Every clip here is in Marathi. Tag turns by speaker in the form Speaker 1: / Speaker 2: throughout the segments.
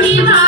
Speaker 1: 你好。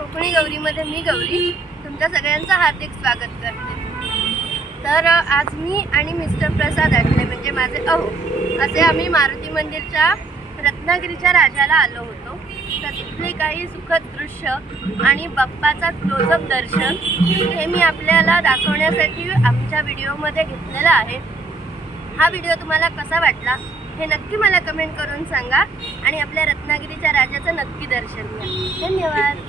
Speaker 1: कोकणी गौरीमध्ये मी गौरी. तुमच्या सगळ्यांचं हार्दिक स्वागत करते. तर आज मी आणि मिस्टर प्रसाद आटले म्हणजे माझे अहो. असे आम्ही मारुती मंदिरच्या रत्नागिरीच्या राजाला आलो होतो. तर तिथले काही सुखद दृश्य आणि बाप्पाचा क्लोजअप दर्शन हे मी आपल्याला दाखवण्यासाठी आमच्या व्हिडिओमध्ये घेतलेला आहे. हा व्हिडिओ तुम्हाला कसा वाटला हे नक्की मला कमेंट करून सांगा आणि आपल्या रत्नागिरीच्या राजाचं नक्की दर्शन घ्या. धन्यवाद.